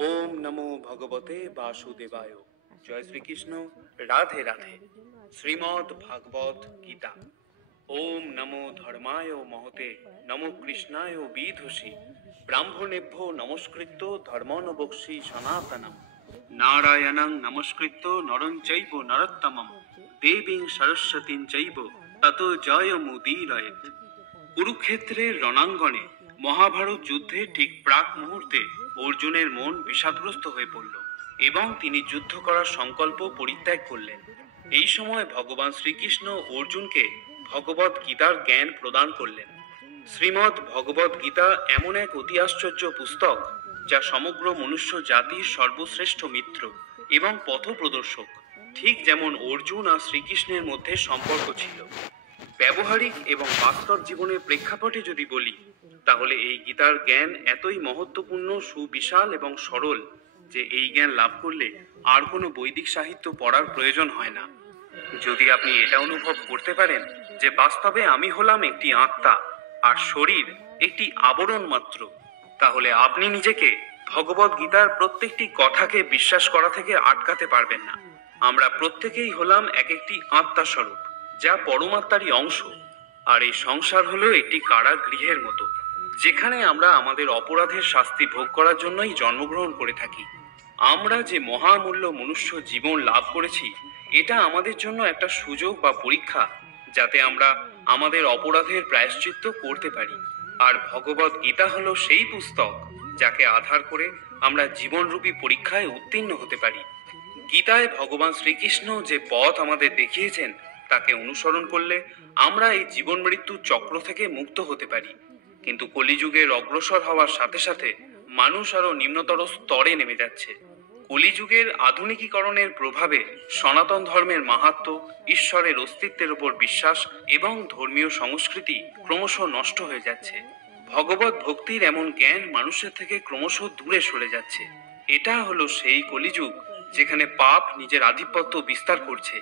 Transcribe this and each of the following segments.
ओम नमो भगवते वासुदेवाय। जय श्री कृष्ण। राधे राधे। श्रीमद् भागवत गीता। ओम नमो धर्माय महते नमो कृष्णाय विदुषी ब्राह्मणेभ्यो नमस्कृत्य धर्मोऽनुबोक्षि सनातनम् नारायणं नमस्कृत्य नरं चैव नरोत्तमं देवीं सरस्वतीं चैव ततो जयमुदीरयेत्। কুরুক্ষেত্রের রণাঙ্গনে মহাভারত যুদ্ধে ঠিক প্রাক মুহূর্তে অর্জুনের মন বিষাদগ্রস্ত হয়ে পড়ল এবং তিনি যুদ্ধ করার সংকল্প পরিত্যাগ করলেন। এই সময় ভগবান শ্রীকৃষ্ণ অর্জুনকে ভগবত গীতার জ্ঞান প্রদান করলেন। শ্রীমদ্ ভগবত গীতা এমন এক অতি আশ্চর্য পুস্তক যা সমগ্র মনুষ্য জাতির সর্বশ্রেষ্ঠ মিত্র এবং পথপ্রদর্শক। ঠিক যেমন অর্জুন আর শ্রীকৃষ্ণের মধ্যে সম্পর্ক ছিল। ব্যবহারিক এবং বাস্তব জীবনের প্রেক্ষাপটে যদি বলি, তাহলে এই গীতার জ্ঞান এতই মহত্বপূর্ণ, সুবিশাল এবং সরল যে এই জ্ঞান লাভ করলে আর কোনো বৈদিক সাহিত্য পড়ার প্রয়োজন হয় না। যদি আপনি এটা অনুভব করতে পারেন যে বাস্তবে আমি হলাম একটি আত্মা আর শরীর একটি আবরণ মাত্র, তাহলে আপনি নিজেকে ভগবত গীতার প্রত্যেকটি কথাকে বিশ্বাস করা থেকে আটকাতে পারবেন না। আমরা প্রত্যেকেই হলাম এক একটি আত্মা স্বরূপ, যা পরমাত্মারই অংশ। আর এই সংসার হলো একটি কারাগৃহের মতো, যেখানে আমরা আমাদের অপরাধের শাস্তি ভোগ করার জন্যই জন্মগ্রহণ করে থাকি। আমরা যে মহামূল্য মনুষ্য জীবন লাভ করেছি, এটা আমাদের জন্য একটা সুযোগ বা পরীক্ষা, যাতে আমরা আমাদের অপরাধের প্রায়শ্চিত্ত করতে পারি। আর ভগবত গীতা হলো সেই পুস্তক যাকে আধার করে আমরা জীবনরূপী পরীক্ষায় উত্তীর্ণ হতে পারি। গীতায় ভগবান শ্রীকৃষ্ণ যে পথ আমাদের দেখিয়েছেন, তাকে অনুসরণ করলে আমরা এই জীবন মৃত্যু চক্র থেকে মুক্ত হতে পারি। কিন্তু কলিযুগের অগ্রসর হওয়ার সাথে সাথে মানুষ আরো নিম্নতর স্তরে নেমে যাচ্ছে। কলিযুগের আধুনিকীকরণের প্রভাবে সনাতন ধর্মের মাহাত্ম্য, ঈশ্বরের অস্তিত্বের উপর বিশ্বাস এবং ধর্মীয় সংস্কৃতি ক্রমশ নষ্ট হয়ে যাচ্ছে। ভগবত ভক্তির এমন জ্ঞান মানুষের থেকে ক্রমশ দূরে সরে যাচ্ছে। এটা হলো সেই কলিযুগ যেখানে পাপ নিজের আধিপত্য বিস্তার করছে।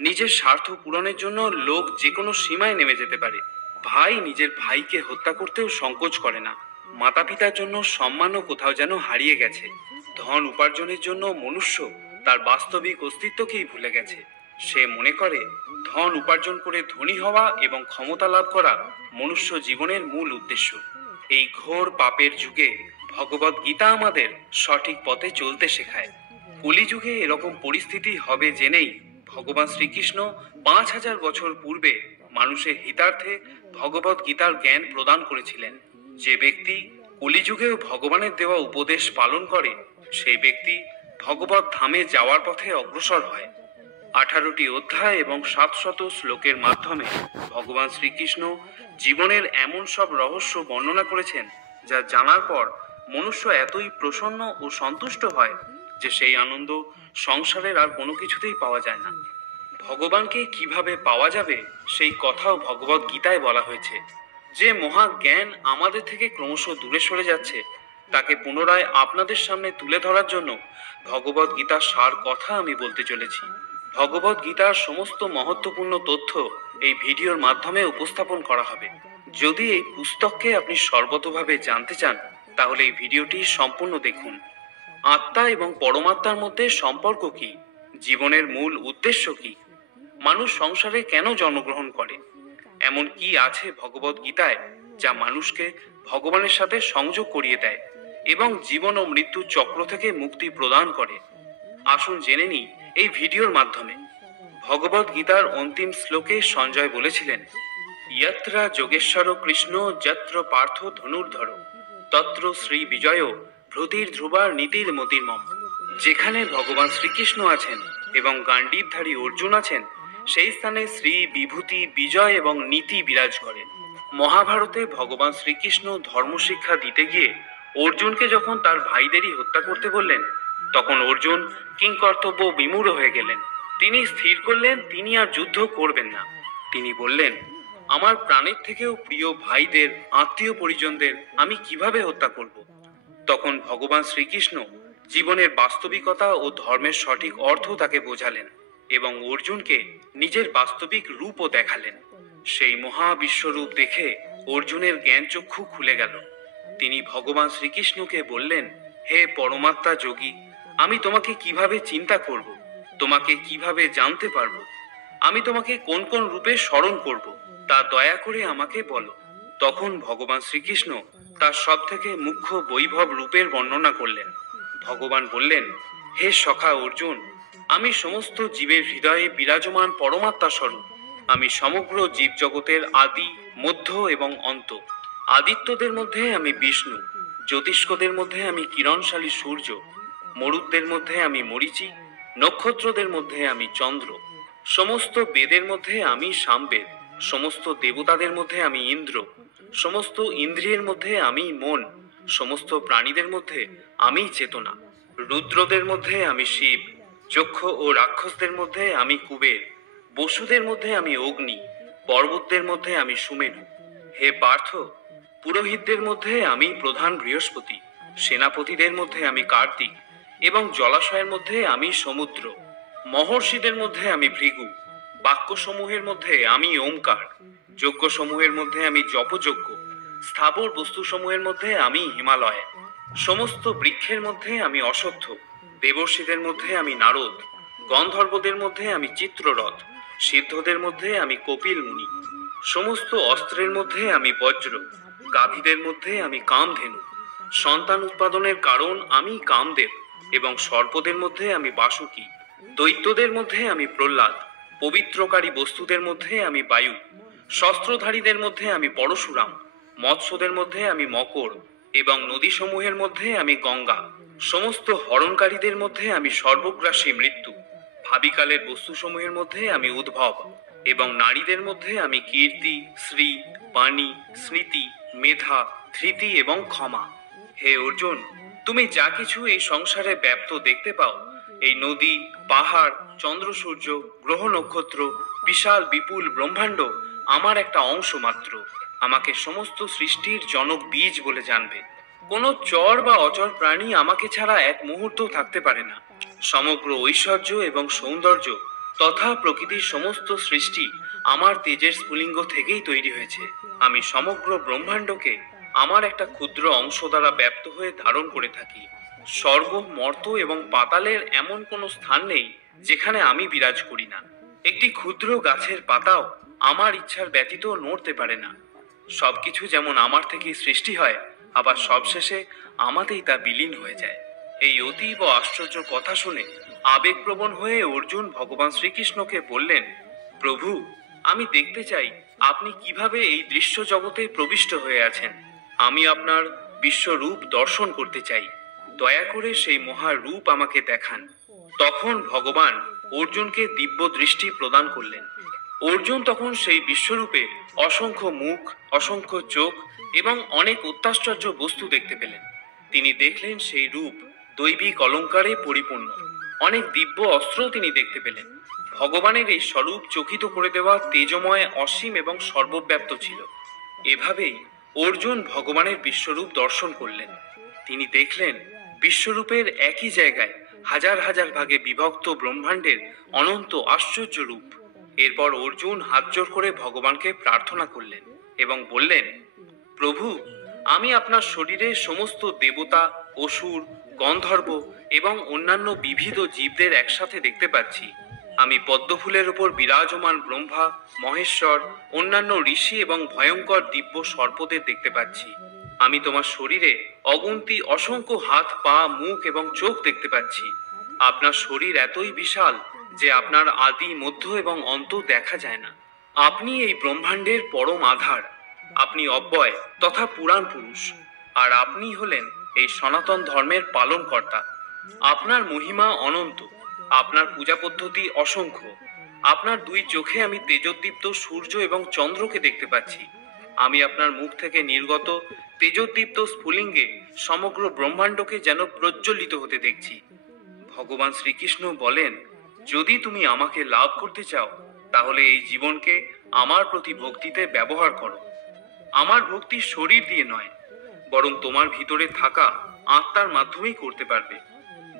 নিজের স্বার্থ পূরণের জন্য লোক যে কোনো সীমায় নেমে যেতে পারে। ভাই নিজের ভাইকে হত্যা করতেও সংকোচ করে না। মাতা পিতার জন্য সম্মানও কোথাও যেন হারিয়ে গেছে। ধন উপার্জনের জন্য মনুষ্য তার বাস্তবিক অস্তিত্বকেই ভুলে গেছে। সে মনে করে ধন উপার্জন করে ধনী হওয়া এবং ক্ষমতা লাভ করা মনুষ্য জীবনের মূল উদ্দেশ্য। এই ঘোর পাপের যুগে ভগবত গীতা আমাদের সঠিক পথে চলতে শেখায়। কলিযুগে এরকম পরিস্থিতি হবে জেনেই ভগবান শ্রীকৃষ্ণ 5000 বছর পূর্বে মানুষের হিতার্থে ভগবত গীতার জ্ঞান প্রদান করেছিলেন। যে ব্যক্তি কলিযুগেও ভগবানের দেওয়া উপদেশ পালন করে, সেই ব্যক্তি ভগবত ধামে যাওয়ার পথে অগ্রসর হয়। 18টি অধ্যায় এবং 700 শ্লোকের মাধ্যমে ভগবান শ্রীকৃষ্ণ জীবনের এমন সব রহস্য বর্ণনা করেছেন, যা জানার পর মনুষ্য এতই প্রসন্ন ও সন্তুষ্ট হয় যে সেই আনন্দ সংসারের আর কোনো কিছুতেই পাওয়া যায় না। ভগবানকে কিভাবে পাওয়া যাবে সেই কথাও ভগবত গীতায় বলা হয়েছে। যে মহা জ্ঞান আমাদের থেকে ক্রমশ দূরে সরে যাচ্ছে, তাকে পুনরায় আপনাদের সামনে তুলে ধরার জন্য ভগবত গীতার সার কথা আমি বলতে চলেছি। ভগবত গীতার সমস্ত মহত্বপূর্ণ তথ্য এই ভিডিওর মাধ্যমে উপস্থাপন করা হবে। যদি এই পুস্তককে আপনি সর্বতোভাবে জানতে চান, তাহলে এই ভিডিওটি সম্পূর্ণ দেখুন। আত্মা এবং পরমাত্মার মধ্যে সম্পর্ক কি? জীবনের মূল উদ্দেশ্য কি? মানুষ সংসারে কেন জন্মগ্রহণ করে? এমন কি আছে ভগবত গীতায় যা মানুষকে ভগবানের সাথে সংযোগ করিয়ে দেয় এবং জীবন ও মৃত্যু চক্র থেকে মুক্তি প্রদান করে? আসুন জেনে নিই এই ভিডিওর মাধ্যমে। ভগবত গীতার অন্তিম শ্লোকে সঞ্জয় বলেছিলেন, ইয়ত্রা যোগেশ্বর কৃষ্ণ যত্র পার্থ ধনুর্ধর তত্র শ্রী বিজয় ভ্রতির ধ্রুবার নীতির মতির্মম। যেখানে ভগবান শ্রীকৃষ্ণ আছেন এবং গান্ডীবধারী অর্জুন আছেন, সেই স্থানে শ্রী, বিভূতি, বিজয় এবং নীতি বিরাজ করে। মহাভারতে ভগবান শ্রীকৃষ্ণ ধর্মশিক্ষা দিতে গিয়ে অর্জুনকে যখন তার ভাইদেরই হত্যা করতে বললেন, তখন অর্জুন কিংকর্তব্য বিমূঢ় হয়ে গেলেন। তিনি স্থির করলেন তিনি আর যুদ্ধ করবেন না। তিনি বললেন, আমার প্রাণের থেকেও প্রিয় ভাইদের, আত্মীয় পরিজনদের আমি কিভাবে হত্যা করব? তখন ভগবান শ্রীকৃষ্ণ জীবনের বাস্তবিকতা ও ধর্মের সঠিক অর্থ তাকে বোঝালেন এবং অর্জুনকে নিজের বাস্তবিক রূপও দেখালেন। সেই মহাবিশ্বরূপ দেখে অর্জুনের জ্ঞানচক্ষু খুলে গেল। তিনি ভগবান শ্রীকৃষ্ণকে বললেন, হে পরমাত্মা যোগী, আমি তোমাকে কিভাবে চিন্তা করব, তোমাকে কিভাবে জানতে পারবো, আমি তোমাকে কোন কোন রূপে স্মরণ করব, তা দয়া করে আমাকে বলো। তখন ভগবান শ্রীকৃষ্ণ তার সব থেকে মুখ্য বৈভব রূপের বর্ণনা করলেন। ভগবান বললেন, হে সখা অর্জুন, আমি সমস্ত জীবের হৃদয়ে বিরাজমান পরমাত্মা স্বরূপ। আমি সমগ্র জীবজগতের আদি, মধ্য এবং অন্ত। আদিত্যদের মধ্যে আমি বিষ্ণু, জ্যোতিষ্কদের মধ্যে আমি কিরণশালী সূর্য, মরুতদের মধ্যে আমি মরীচি, নক্ষত্রদের মধ্যে আমি চন্দ্র, সমস্ত বেদের মধ্যে আমি সামবেদ, সমস্ত দেবতাদের মধ্যে আমি ইন্দ্র, সমস্ত ইন্দ্রিয়ের মধ্যে আমি মন, সমস্ত প্রাণীদের মধ্যে আমি চেতনা, রুদ্রদের মধ্যে আমি শিব, যক্ষ ও রাক্ষসদের মধ্যে আমি কুবের, বসুদের মধ্যে আমি অগ্নি, পর্বতদের মধ্যে আমি সুমেরু। হে পার্থ, পুরোহিতদের মধ্যে আমি প্রধান বৃহস্পতি, সেনাপতিদের মধ্যে আমি কার্তিক, এবং জলাশয়ের মধ্যে আমি সমুদ্র, মহর্ষিদের মধ্যে আমি ভৃগু, বাক্যসমূহের মধ্যে আমি ওমকার, যজ্ঞসমূহের মধ্যে আমি জপযজ্ঞ, স্থাবর বস্তুসমূহের মধ্যে আমি হিমালয়, সমস্ত বৃক্ষের মধ্যে আমি অশ্বত্থ, দেবর্ষিদের মধ্যে আমি নারদ, গন্ধর্বদের মধ্যে আমি চিত্ররথ, সিদ্ধদের মধ্যে আমি কপিল মুনি, সমস্ত অস্ত্রের মধ্যে আমি বজ্র, গাভীদের মধ্যে আমি কামধেনু, সন্তান উৎপাদনের কারণ আমি কামদেব, এবং সর্পদের মধ্যে আমি বাসুকী, দৈত্যদের মধ্যে আমি প্রহ্লাদ, পবিত্রকারী বস্তুদের মধ্যে আমি বায়ু, শস্ত্রধারীদের মধ্যে আমি পরশুরাম, মৎস্যদের মধ্যে আমি মকর, এবং নদীসমূহের মধ্যে আমি গঙ্গা, সমস্ত হরণকারীদের মধ্যে আমি সর্বগ্রাসী মৃত্যু, ভাবিকালের বস্তুসমূহের মধ্যে আমি উদ্ভব, এবং নারীদের মধ্যে আমি কীর্তি, শ্রী, বাণী, স্মৃতি, মেধা, ধৃতি এবং ক্ষমা। হে অর্জুন, তুমি যা কিছু এই সংসারে ব্যাপ্ত দেখতে পাও, এই নদী, পাহাড়, চন্দ্র, সূর্য, গ্রহ, নক্ষত্র, বিশাল বিপুল ব্রহ্মাণ্ড আমার একটা অংশ মাত্র। আমাকে সমস্ত সৃষ্টির জনক বীজ বলে জানবে। কোনো চর বা অচর প্রাণী আমাকে ছাড়া এক মুহূর্ত থাকতে পারে না। সমগ্র ঐশ্বর্য এবং সৌন্দর্য তথা প্রকৃতির সমস্ত সৃষ্টি আমার তেজের স্ফুলিঙ্গ থেকেই তৈরি হয়েছে। আমি সমগ্র ব্রহ্মাণ্ডকে আমার একটা ক্ষুদ্র অংশ দ্বারা ব্যাপ্ত হয়ে ধারণ করে থাকি। স্বর্গ, মর্ত এবং পাতালের এমন কোনো স্থান নেই যেখানে আমি বিরাজ করি না। একটি ক্ষুদ্র গাছের পাতাও আমার ইচ্ছার ব্যতীত নড়তে পারে না। সবকিছু যেমন আমার থেকেই সৃষ্টি হয়, আবার সবশেষে আমাতেই তা বিলীন হয়ে যায়। এই অতীব আশ্চর্য কথা শুনে আবেগপ্রবণ হয়ে অর্জুন ভগবান শ্রীকৃষ্ণকে বললেন, প্রভু, আমি দেখতে চাই আপনি কিভাবে এই দৃশ্য জগতে প্রবিষ্ট হয়ে আছেন। আমি আপনার বিশ্বরূপ দর্শন করতে চাই। দয়া করে সেই মহারূপ আমাকে দেখান। তখন ভগবান অর্জুনকে দিব্য দৃষ্টি প্রদান করলেন। অর্জুন তখন সেই বিশ্বরূপে অসংখ্য মুখ, অসংখ্য চোখ এবং অনেক অত্যাশ্চর্য বস্তু দেখতে পেলেন। তিনি দেখলেন সেই রূপ দৈবিক অলঙ্কারে পরিপূর্ণ। অনেক দিব্য অস্ত্রও তিনি দেখতে পেলেন। ভগবানের এই স্বরূপ চকিত করে দেওয়া তেজময়, অসীম এবং সর্বব্যাপ্ত ছিল। এভাবেই অর্জুন ভগবানের বিশ্বরূপ দর্শন করলেন। তিনি দেখলেন বিশ্বরূপের একই জায়গায় হাজার হাজার ভাগে বিভক্ত ব্রহ্মাণ্ডের অনন্ত আশ্চর্য রূপ। এরপর অর্জুন হাত জোড় করে ভগবানকে প্রার্থনা করলেন এবং বললেন, প্রভু, আমি আপনার শরীরে সমস্ত দেবতা, অসুর, গন্ধর্ব এবং অন্যান্য বিবিধ জীবদের একসাথে দেখতে পাচ্ছি। আমি পদ্মফুলের উপর বিরাজমান ব্রহ্মা, মহেশ্বর, অন্যান্য ঋষি এবং ভয়ঙ্কর দিব্য সর্পদের দেখতে পাচ্ছি। আমি তোমার শরীরে অগুন্তি অসংখ্য হাত, পা, মুখ এবং চোখ দেখতে পাচ্ছি। আপনার শরীর এতই বিশাল যে আপনার আদি, মধ্য এবং অন্ত দেখা যায় না। আপনি এই ব্রহ্মাণ্ডের পরম আধার। আপনি অব্যয় তথা পুরাণ পুরুষ, আর আপনি হলেন এই সনাতন ধর্মের পালনকর্তা। আপনার মহিমা অনন্ত, আপনার পূজা পদ্ধতি অসংখ্য। আপনার দুই চোখে আমি তেজোদ্দীপ্ত সূর্য এবং চন্দ্রকে দেখতে পাচ্ছি। আমি আপনার মুখ থেকে নির্গত তেজোদ্দীপ্ত স্ফুলিঙ্গে সমগ্র ব্রহ্মাণ্ডকে যেন প্রজ্বলিত হতে দেখছি। ভগবান শ্রীকৃষ্ণ বলেন, যদি তুমি আমাকে লাভ করতে চাও, তাহলে এই জীবনকে আমার প্রতি ভক্তিতে ব্যবহার করো। আমার ভক্তি শরীর দিয়ে নয়, বরং তোমার ভিতরে থাকা আত্মার মাধ্যমেই করতে পারবে।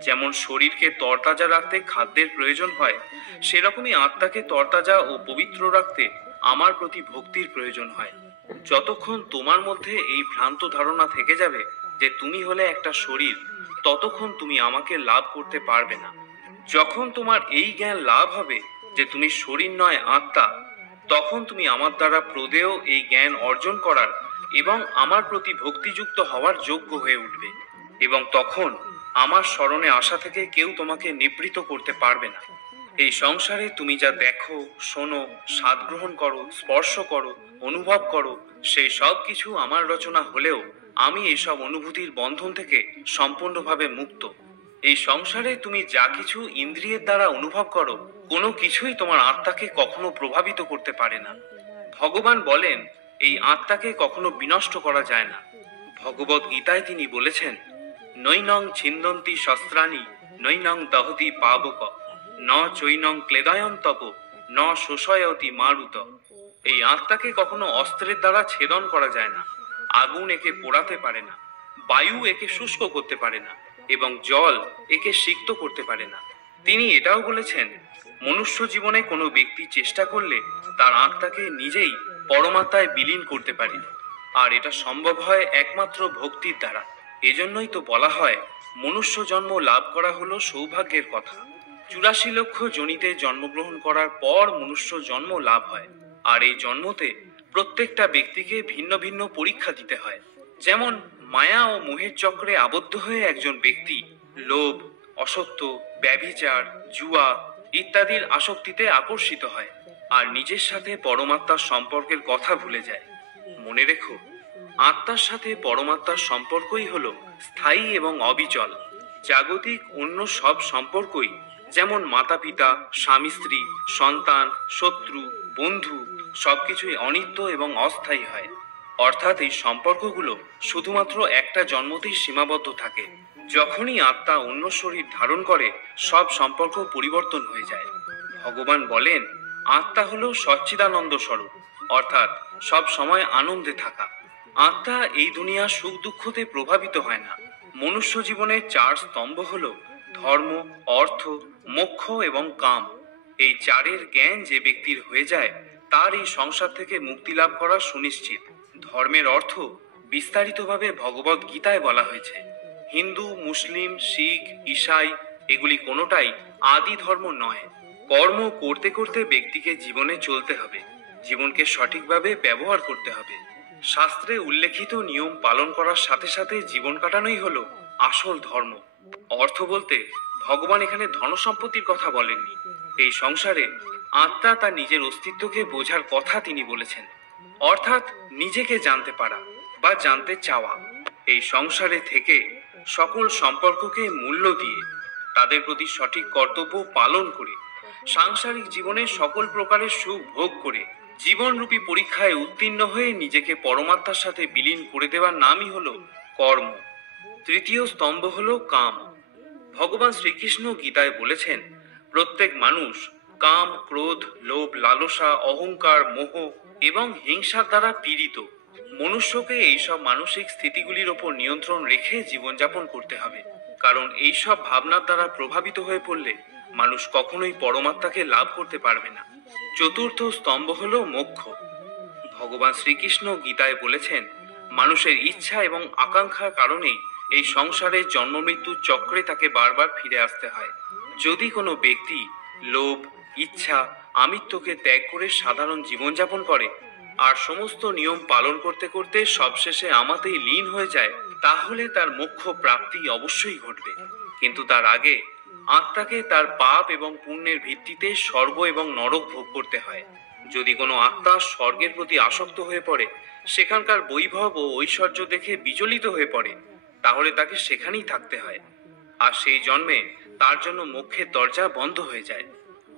যেমন শরীরকে তরতাজা রাখতে খাদ্যের প্রয়োজন হয়, সেরকমই আত্মাকে তরতাজা ও পবিত্র রাখতে আমার প্রতি ভক্তির প্রয়োজন হয়। যতক্ষণ তোমার মধ্যে এই ভ্রান্ত ধারণা থেকে যাবে যে তুমি হলে একটা শরীর, ততক্ষণ তুমি আমাকে লাভ করতে পারবে না। যখন তোমার এই জ্ঞান লাভ হবে যে তুমি শরীর নয় আত্মা, তখন তুমি আমার দ্বারা প্রদেয় এই জ্ঞান অর্জন করার এবং আমার প্রতি ভক্তিযুক্ত হওয়ার যোগ্য হয়ে উঠবে, এবং তখন আমার স্মরণে আসা থেকে কেউ তোমাকে নিবৃত্ত করতে পারবে না। এই সংসারে তুমি যা দেখো, শোনো, স্বাদ গ্রহণ করো, স্পর্শ করো, অনুভব করো, সেই সব কিছু আমার রচনা হলেও আমি এইসব অনুভূতির বন্ধন থেকে সম্পূর্ণভাবে মুক্ত। এই সংসারে তুমি যা কিছু ইন্দ্রিয়ের দ্বারা অনুভব করো, কোনো কিছুই তোমার আত্মাকে কখনো প্রভাবিত করতে পারে না। ভগবান বলেন এই আত্মাকে কখনো বিনষ্ট করা যায় না। ভগবত গীতায় তিনি বলেছেন, নৈনং ছিন্দন্তি শস্ত্রাণি নৈনং দহতি পাবক ন চৈনং ক্লেদয়ন্তপ ন শোষয়তি মারুত। এই আত্মাকে কখনো অস্ত্রের দ্বারা ছেদন করা যায় না, আগুন একে পোড়াতে পারে না, বায়ু একে শুষ্ক করতে পারে না, এবং জল একে সিক্ত করতে পারে না। তিনি এটাও বলেছেন, মনুষ্য জীবনে কোনো ব্যক্তি চেষ্টা করলে তার আত্মাকে নিজেই পরমাত্মায় বিলীন করতে পারে, আর এটা সম্ভব হয় একমাত্র ভক্তির দ্বারা। এজন্যই তো বলা হয় মনুষ্য জন্ম লাভ করা হলো সৌভাগ্যের কথা। 84 লক্ষ যোনিতে জন্মগ্রহণ করার পর মনুষ্য জন্ম লাভ হয়, আর এই জন্মতে প্রত্যেকটা ব্যক্তিকে ভিন্ন ভিন্ন পরীক্ষা দিতে হয়। যেমন মায়া ও মোহের চক্রে আবদ্ধ হয়ে একজন ব্যক্তি লোভ, অসত্য, ব্যভিচার, জুয়া ইত্যাদির আসক্তিতে আকর্ষিত হয়, আর নিজের সাথে পরমাত্মার সম্পর্কের কথা ভুলে যায়। মনে রেখো, আত্মার সাথে পরমাত্মার সম্পর্কই হলো স্থায়ী এবং অবিচল। জাগতিক অন্য সব সম্পর্কই, যেমন মাতা পিতা, স্বামী স্ত্রী, সন্তান, শত্রু, বন্ধু, সবকিছুই অনিত্য এবং অস্থায়ী হয়। অর্থাৎ এই সম্পর্কগুলো শুধুমাত্র একটা জন্মতেই সীমাবদ্ধ থাকে। যখনই আত্মা অন্য শরীর ধারণ করে, সব সম্পর্ক পরিবর্তন হয়ে যায়। ভগবান বলেন আত্মা হলো সচ্চিদানন্দ স্বরূপ, অর্থাৎ সব সময় আনন্দে থাকা। আত্মা এই দুনিয়া সুখ দুঃখতে প্রভাবিত হয় না। মনুষ্য জীবনের 4 স্তম্ভ হলো ধর্ম, অর্থ, মোক্ষ এবং কাম। এই 4-এর জ্ঞান যে ব্যক্তির হয়ে যায়, তার এই সংসার থেকে মুক্তি লাভ করা সুনিশ্চিত। ধর্মের অর্থ বিস্তারিতভাবে ভগবত গীতায় বলা হয়েছে। হিন্দু, মুসলিম, শিখ, ঈসাই এগুলি কোনোটাই আদি ধর্ম নয়। কর্ম করতে করতে ব্যক্তিকে জীবনে চলতে হবে, জীবনকে সঠিকভাবে ব্যবহার করতে হবে। শাস্ত্রে উল্লেখিত নিয়ম পালন করার সাথে সাথে জীবন কাটানোই হলো আসল ধর্ম। অর্থ বলতে ভগবান এখানে ধনসম্পত্তির কথা বলেননি। এই সংসারে আত্মা তার নিজের অস্তিত্বকে বোঝার কথা তিনি বলেছেন, অর্থাৎ নিজেকে জানতে পারা বা জানতে চাওয়া। এই সংসারে থেকে সকল সম্পর্ককে মূল্য দিয়ে তাদের প্রতি সঠিক কর্তব্য পালন করে সাংসারিক জীবনে সকল প্রকারের সুখ ভোগ করে জীবনরূপী পরীক্ষায় উত্তীর্ণ হয়ে নিজেকে পরমাত্মার সাথে বিলীন করে দেওয়ার নামই হলো কর্ম। তৃতীয় স্তম্ভ হলো কাম। ভগবান শ্রীকৃষ্ণ গীতায় বলেছেন, প্রত্যেক মানুষ কাম, ক্রোধ, লোভ, লালসা, অহংকার, মোহ এবং হিংসার দ্বারা পীড়িত। মনুষ্যকে এইসব মানসিক স্থিতিগুলির ওপর নিয়ন্ত্রণ রেখে জীবনযাপন করতে হবে, কারণ এইসব ভাবনার দ্বারা প্রভাবিত হয়ে পড়লে মানুষ কখনোই পরমাত্মাকে লাভ করতে পারবে না। চতুর্থ স্তম্ভ হলো মোক্ষ। ভগবান শ্রীকৃষ্ণ গীতায় বলেছেন, মানুষের ইচ্ছা এবং আকাঙ্ক্ষার কারণেই এই সংসারের জন্ম মৃত্যুর চক্রে তাকে বারবার ফিরে আসতে হয়। যদি কোনো ব্যক্তি লোভ, ইচ্ছা, আমিত্বকে ত্যাগ করে সাধারণ জীবনযাপন করে আর সমস্ত নিয়ম পালন করতে করতে সবশেষে আমাতেই লীন হয়ে যায়, তাহলে তার মোক্ষ প্রাপ্তি অবশ্যই ঘটবে। কিন্তু তার আগে আত্মাকে তার পাপ এবং পুণ্যের ভিত্তিতে স্বর্গ এবং নরক ভোগ করতে হয়। যদি কোনো আত্মা স্বর্গের প্রতি আসক্ত হয়ে পড়ে, সেখানকার বৈভব ও ঐশ্বর্য দেখে বিচলিত হয়ে পড়ে, তাহলে তাকে সেখানেই থাকতে হয়, আর সেই জন্মে তার জন্য মোক্ষের দরজা বন্ধ হয়ে যায়।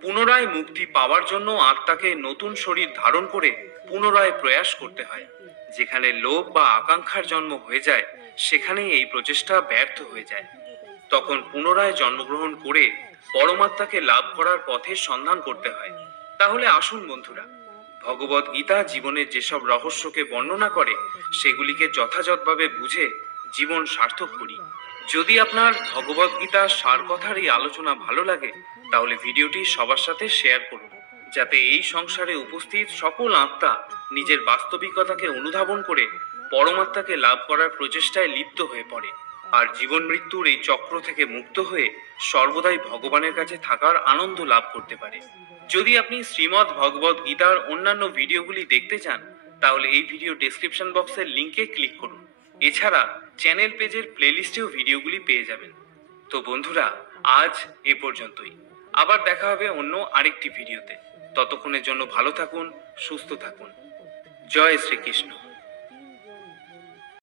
পুনরায় মুক্তি পাওয়ার জন্য আত্মাকে নতুন শরীর ধারণ করে পুনরায় প্রয়াস করতে হয়। যেখানে লোভ বা আকাঙ্ক্ষার জন্ম হয়ে যায়, সেখানেই এই প্রচেষ্টা ব্যর্থ হয়ে যায়। তখন পুনরায় জন্মগ্রহণ করে পরমাত্মাকে লাভ করার পথের সন্ধান করতে হয়। তাহলে আসুন বন্ধুরা, ভগবত গীতা জীবনের যেসব রহস্যকে বর্ণনা করে, সেগুলিকে যথাযথভাবে বুঝে জীবন সার্থক করি। যদি আপনার ভগবত গীতার সার কথার এই আলোচনা ভালো লাগে, তাহলে ভিডিওটি সবার সাথে শেয়ার করুন, যাতে এই সংসারে উপস্থিত সকল আত্মা নিজের বাস্তবিকতাকে অনুধাবন করে পরমাত্মাকে লাভ করার প্রচেষ্টায় লিপ্ত হয়ে পড়ে। আর জীবন মৃত্যুর এই চক্র থেকে মুক্ত হয়ে সর্বদাই ভগবানের কাছে থাকার আনন্দ লাভ করতে পারে। যদি আপনি শ্রীমদ্ ভগবত গীতার অন্যান্য ভিডিওগুলি দেখতে চান, তাহলে এই ভিডিও ডেসক্রিপশন বক্সের লিংকে ক্লিক করুন। এছাড়া চ্যানেল পেজের প্লেলিস্টেও ভিডিওগুলি পেয়ে যাবেন। তো বন্ধুরা, আজ এ পর্যন্তই। আবার দেখা হবে অন্য আরেকটি ভিডিওতে। ততক্ষণের জন্য ভালো থাকুন, সুস্থ থাকুন। জয় শ্রীকৃষ্ণ।